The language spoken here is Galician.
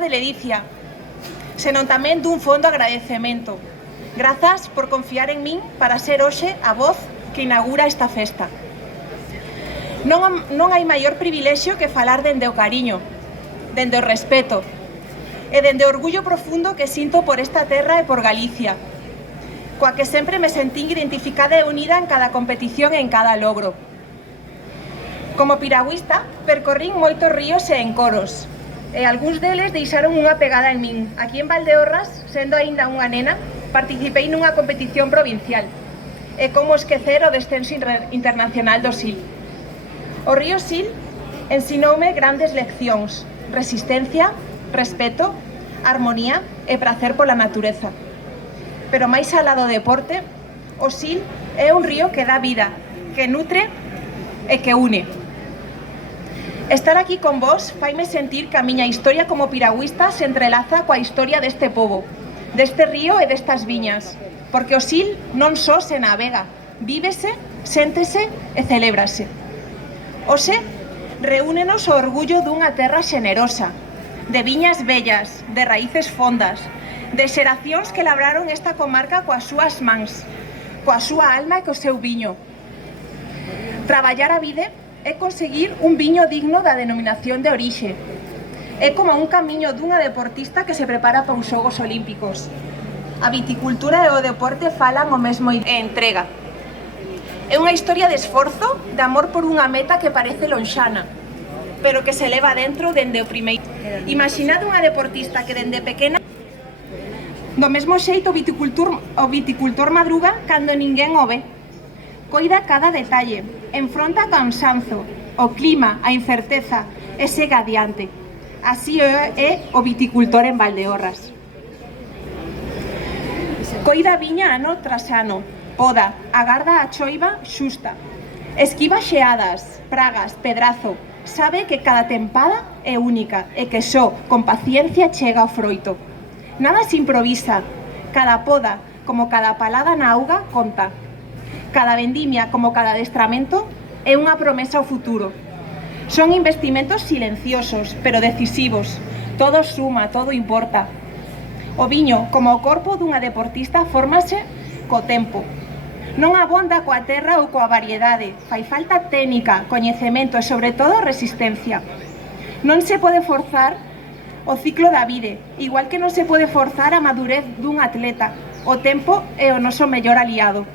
de Ledicia, senón tamén dun fondo agradecemento. Grazas por confiar en min para ser hoxe a voz que inaugura esta festa. Non hai maior privilexio que falar dende o cariño, dende o respeto e dende o orgullo profundo que sinto por esta terra e por Galicia, coa que sempre me sentín identificada e unida en cada competición e en cada logro. Como piragüista, percorrín moitos ríos e encoros, e algúns deles deixaron unha pegada en min. Aquí en Valdeorras, sendo aínda unha nena, participei nunha competición provincial. E como esquecer o descenso internacional do Sil. O río Sil ensinoume grandes leccións: resistencia, respeto, armonía e prazer pola natureza. Pero máis alá do deporte, o Sil é un río que dá vida, que nutre e que une. Estar aquí con vos faime sentir que a miña historia como piragüista se entrelaza coa historia deste pobo, deste río e destas viñas, porque o Sil non só se navega, vívese, séntese e celébrase. Hoxe, reúnenos o orgullo dunha terra xenerosa, de viñas bellas, de raíces fondas, de xeracións que labraron esta comarca coas súas mans, coa súa alma e co seu viño. Traballar a vide é conseguir un viño digno da denominación de orixe. É como un camiño dunha deportista que se prepara para os Xogos Olímpicos. A viticultura e o deporte falan o mesmo e entrega. É unha historia de esforzo, de amor por unha meta que parece lonxana, pero que se leva dentro dende o primeiro. Imaginade unha deportista que dende pequena, do mesmo xeito o viticultor madruga cando ninguén o ve. Coida cada detalle, enfronta cansanzo, o clima, a incerteza e segue adiante. Así é o viticultor en Valdeorras. Coida viña ano tras ano, poda, agarda a choiva xusta, esquiva xeadas, pragas, pedrazo, sabe que cada tempada é única e que só con paciencia chega ao froito. Nada se improvisa, cada poda, como cada palada na auga, conta. Cada vendimia, como cada adestramento, é unha promesa ao futuro. Son investimentos silenciosos, pero decisivos. Todo suma, todo importa. O viño, como o corpo dunha deportista, fórmase co tempo. Non abonda coa terra ou coa variedade. Fai falta técnica, coñecemento e, sobre todo, resistencia. Non se pode forzar o ciclo da vide, igual que non se pode forzar a madurez dun atleta. O tempo é o noso mellor aliado.